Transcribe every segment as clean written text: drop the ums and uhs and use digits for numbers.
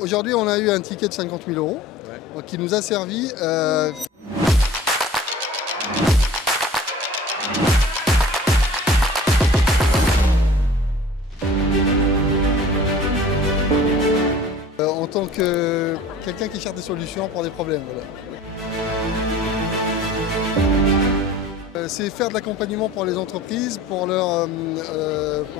Aujourd'hui, on a eu un ticket de 50 000 euros qui nous a servi. En tant que quelqu'un qui cherche des solutions pour des problèmes. Voilà. C'est faire de l'accompagnement pour les entreprises, pour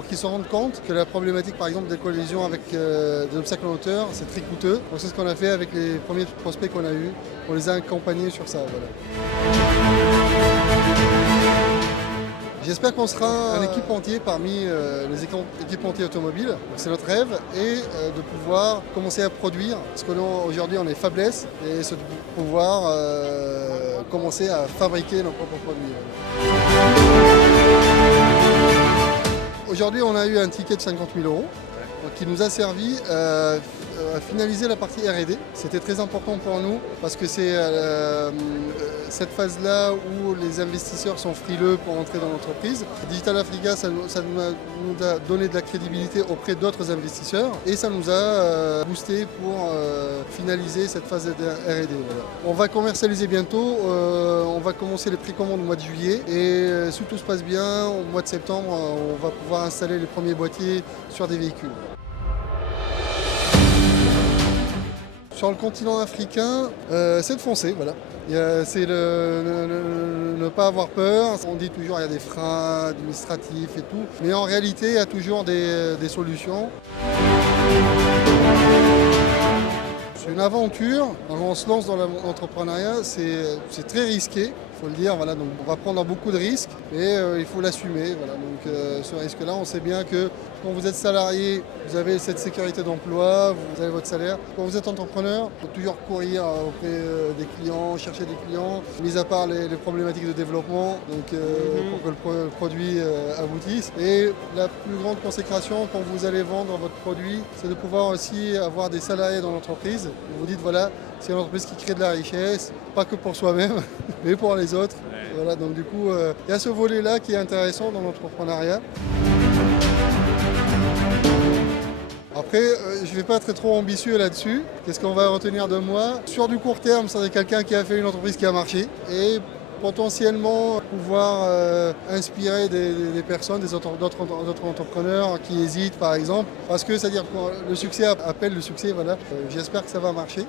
qu'ils se rendent compte que la problématique par exemple des collisions avec des obstacles en hauteur, c'est très coûteux. Donc c'est ce qu'on a fait avec les premiers prospects qu'on a eus. On les a accompagnés sur ça. Voilà. J'espère qu'on sera un équipementier parmi les équipementiers automobiles. C'est notre rêve et de pouvoir commencer à produire. Parce qu'aujourd'hui on est fabless et c'est de pouvoir commencer à fabriquer nos propres produits. Aujourd'hui on a eu un ticket de 50 000 euros qui nous a servi à finaliser la partie R&D. C'était très important pour nous parce que c'est cette phase-là où les investisseurs sont frileux pour entrer dans l'entreprise. Digital Africa, ça nous a donné de la crédibilité auprès d'autres investisseurs et ça nous a boosté pour finaliser cette phase de R&D. Voilà. On va commercialiser bientôt, on va commencer les précommandes au mois de juillet et si tout se passe bien, au mois de septembre, on va pouvoir installer les premiers boîtiers sur des véhicules. Sur le continent africain, c'est de foncer, voilà. C'est ne pas avoir peur. On dit toujours qu'il y a des freins administratifs et tout, mais en réalité, il y a toujours des solutions. C'est une aventure. Quand on se lance dans l'entrepreneuriat, c'est très risqué. Il faut le dire, voilà, donc on va prendre beaucoup de risques et il faut l'assumer. Voilà. Donc ce risque-là, on sait bien que quand vous êtes salarié, vous avez cette sécurité d'emploi, vous avez votre salaire. Quand vous êtes entrepreneur, il faut toujours courir auprès des clients, chercher des clients, mis à part les problématiques de développement, donc, pour que le produit aboutisse. Et la plus grande consécration quand vous allez vendre votre produit, c'est de pouvoir aussi avoir des salariés dans l'entreprise. Vous dites voilà, c'est une entreprise qui crée de la richesse, pas que pour soi-même, mais pour les autres. Ouais. Voilà, donc du coup, il y a ce volet-là qui est intéressant dans l'entrepreneuriat. Après, je ne vais pas être trop ambitieux là-dessus. Qu'est-ce qu'on va retenir de moi? Sur du court terme, c'est quelqu'un qui a fait une entreprise qui a marché et potentiellement pouvoir inspirer des personnes, d'autres entrepreneurs qui hésitent par exemple. Parce que c'est-à-dire que le succès appelle le succès, voilà. J'espère que ça va marcher.